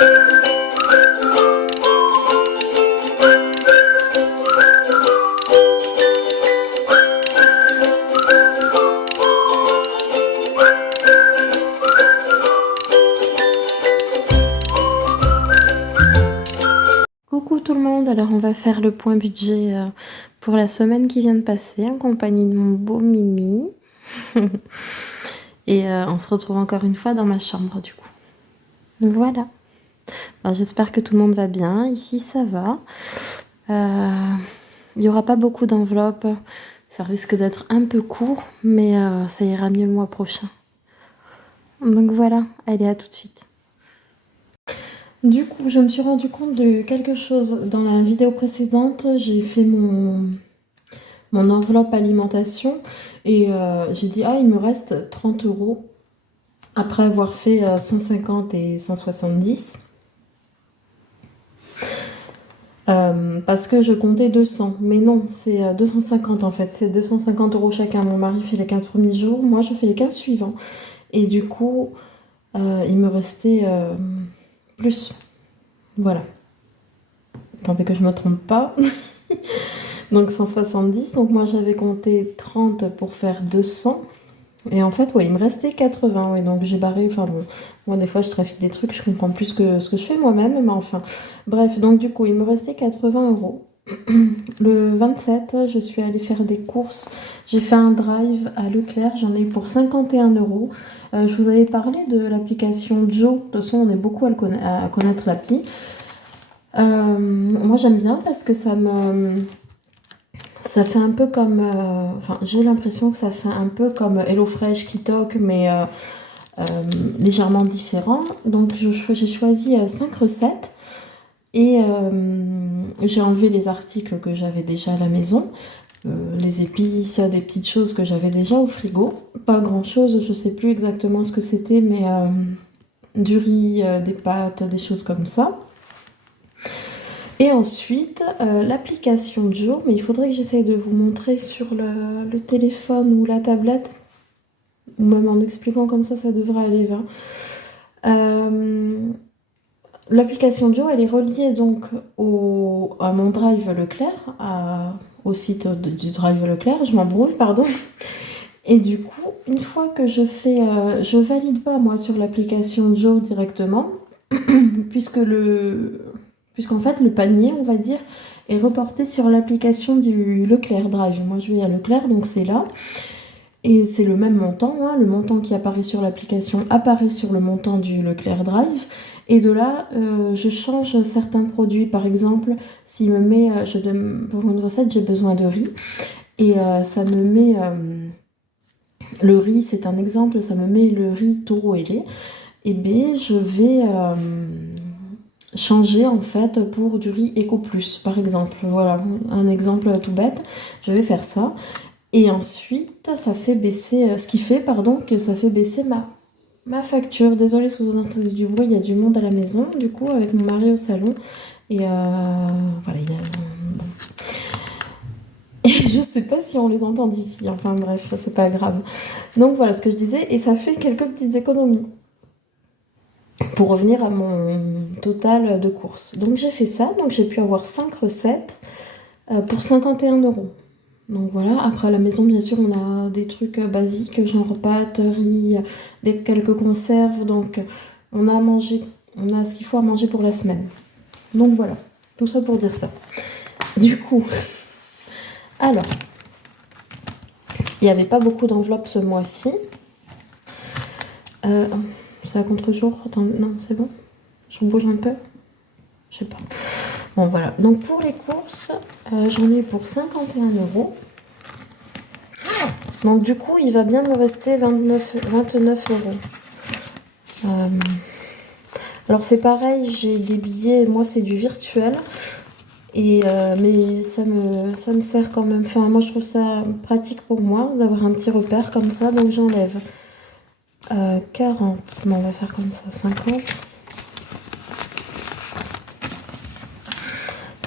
Coucou tout le monde, alors on va faire le point budget pour la semaine qui vient de passer en compagnie de mon beau Mimi. Et on se retrouve encore une fois dans ma chambre du coup. Voilà. Alors, j'espère que tout le monde va bien. Ici ça va. Il n'y aura pas beaucoup d'enveloppes. Ça risque d'être un peu court, mais ça ira mieux le mois prochain. Donc voilà, allez à tout de suite. Du coup, je me suis rendu compte de quelque chose. Dans la vidéo précédente, j'ai fait mon enveloppe alimentation et j'ai dit, ah, il me reste 30 € après avoir fait 150 et 170. Parce que je comptais 200. Mais non, c'est 250 en fait. C'est 250 € chacun. Mon mari fait les 15 premiers jours, moi je fais les 15 suivants. Et du coup, il me restait plus. Voilà. Attendez que je me trompe pas. Donc 170. Donc moi j'avais compté 30 pour faire 200. Et en fait, ouais, il me restait 80. Ouais, donc j'ai barré. Enfin bon, moi des fois je trafique des trucs, je comprends plus que ce que je fais moi-même. Mais enfin, bref. Donc du coup, il me restait 80 €. Le 27, je suis allée faire des courses. J'ai fait un drive à Leclerc. J'en ai eu pour 51 €. Je vous avais parlé de l'application Joe. De toute façon, on est beaucoup à connaître l'appli. Moi j'aime bien parce que ça fait un peu comme enfin j'ai l'impression que ça fait un peu comme HelloFresh, Kitok, mais légèrement différent. Donc j'ai choisi 5 recettes et j'ai enlevé les articles que j'avais déjà à la maison, les épices, des petites choses que j'avais déjà au frigo, pas grand chose, je sais plus exactement ce que c'était, mais du riz, des pâtes, des choses comme ça. Et ensuite, l'application Joe, mais il faudrait que j'essaye de vous montrer sur le téléphone ou la tablette, ou même en expliquant comme ça devrait aller là. L'application Joe, elle est reliée donc à mon Drive Leclerc, au site du Drive Leclerc, je m'embrouille, pardon. Et du coup, une fois que je valide pas moi sur l'application Joe directement, puisqu'en fait le panier, on va dire, est reporté sur l'application du Leclerc Drive. Moi je vais à Leclerc, donc c'est là. Et c'est le même montant, hein. Le montant qui apparaît sur l'application apparaît sur le montant du Leclerc Drive. Et de là, je change certains produits. Par exemple, s'il me met, pour une recette, j'ai besoin de riz. Et ça me met, le riz, c'est un exemple, ça me met le riz taureau ailé. Et bien, je vais changer en fait pour du riz Eco Plus, par exemple. Voilà, un exemple tout bête. Je vais faire ça. Et ensuite, ça fait baisser, ce qui fait, pardon, que ça fait baisser ma facture. Désolée si vous entendez du bruit, il y a du monde à la maison, du coup, avec mon mari au salon. Et voilà, il y a... Bon. Et je sais pas si on les entend d'ici, enfin bref, c'est pas grave. Donc voilà ce que je disais, et ça fait quelques petites économies. Pour revenir à mon total de courses. Donc j'ai fait ça, donc j'ai pu avoir 5 recettes pour 51 €. Donc voilà, après à la maison bien sûr on a des trucs basiques, genre pâtes, riz, quelques conserves, donc on a ce qu'il faut à manger pour la semaine. Donc voilà, tout ça pour dire ça. Du coup, alors, il n'y avait pas beaucoup d'enveloppes ce mois-ci. C'est à contre-jour, attends, non c'est bon, je bouge un peu, je sais pas. Bon voilà, donc pour les courses, j'en ai pour 51 €. Donc du coup, il va bien me rester 29 €. Alors c'est pareil, j'ai des billets, moi c'est du virtuel, et mais ça me sert quand même. Enfin, moi je trouve ça pratique pour moi d'avoir un petit repère comme ça, donc j'enlève 40, non on va faire comme ça, 50.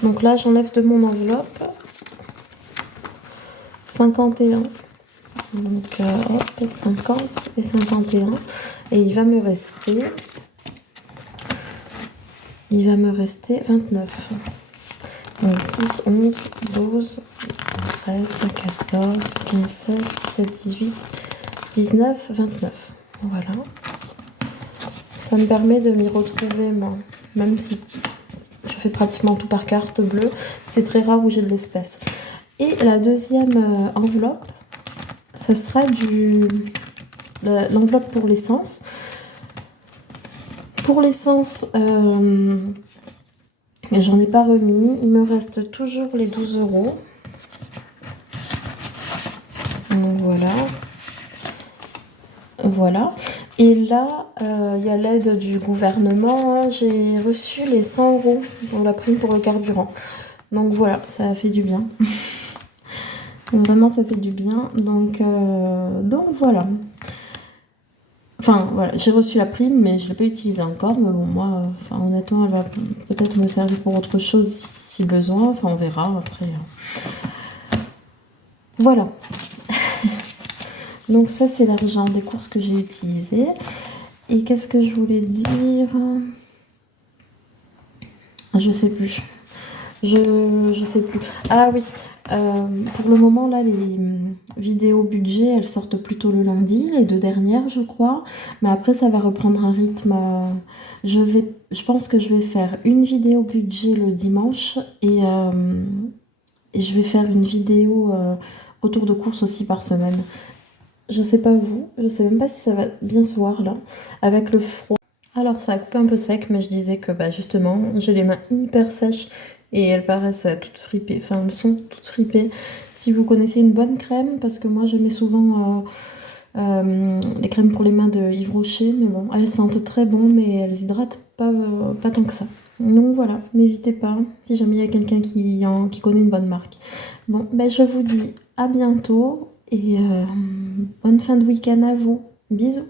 Donc là j'enlève de mon enveloppe 51. Donc hop, 50 et 51. Et il va me rester il va me rester 29. Donc 10, 11, 12, 13, 14, 15, 16, 17, 18, 19, 29. Voilà. Ça me permet de m'y retrouver, moi. Même si je fais pratiquement tout par carte bleue, c'est très rare où j'ai de l'espèce. Et la deuxième enveloppe, ça sera l'enveloppe pour l'essence. Pour l'essence, j'en ai pas remis. Il me reste toujours les 12 €. Donc voilà. Voilà. Et là, il y a l'aide du gouvernement. J'ai reçu les 100 € dans la prime pour le carburant. Donc voilà, ça a fait du bien. Vraiment, ça fait du bien. Donc voilà. Enfin, voilà, j'ai reçu la prime, mais je ne l'ai pas utilisée encore. Mais bon, moi, honnêtement, elle va peut-être me servir pour autre chose si besoin. Enfin, on verra après. Voilà. Donc ça, c'est l'argent des courses que j'ai utilisé. Et qu'est-ce que je voulais dire? Je sais plus. Je sais plus. Ah oui, pour le moment, là, les vidéos budget, elles sortent plutôt le lundi, les 2 dernières, je crois. Mais après, ça va reprendre un rythme. Je pense que je vais faire une vidéo budget le dimanche et je vais faire une vidéo autour de courses aussi par semaine. Je sais pas vous, je sais même pas si ça va bien se voir là, avec le froid. Alors ça a coupé un peu sec, mais je disais que justement, j'ai les mains hyper sèches et elles paraissent toutes fripées, enfin elles sont toutes fripées. Si vous connaissez une bonne crème, parce que moi je mets souvent les crèmes pour les mains de Yves Rocher, mais bon, elles sentent très bon, mais elles hydratent pas tant que ça. Donc voilà, n'hésitez pas, si jamais il y a quelqu'un qui connaît une bonne marque. Bon, je vous dis à bientôt et bonne fin de week-end à vous. Bisous.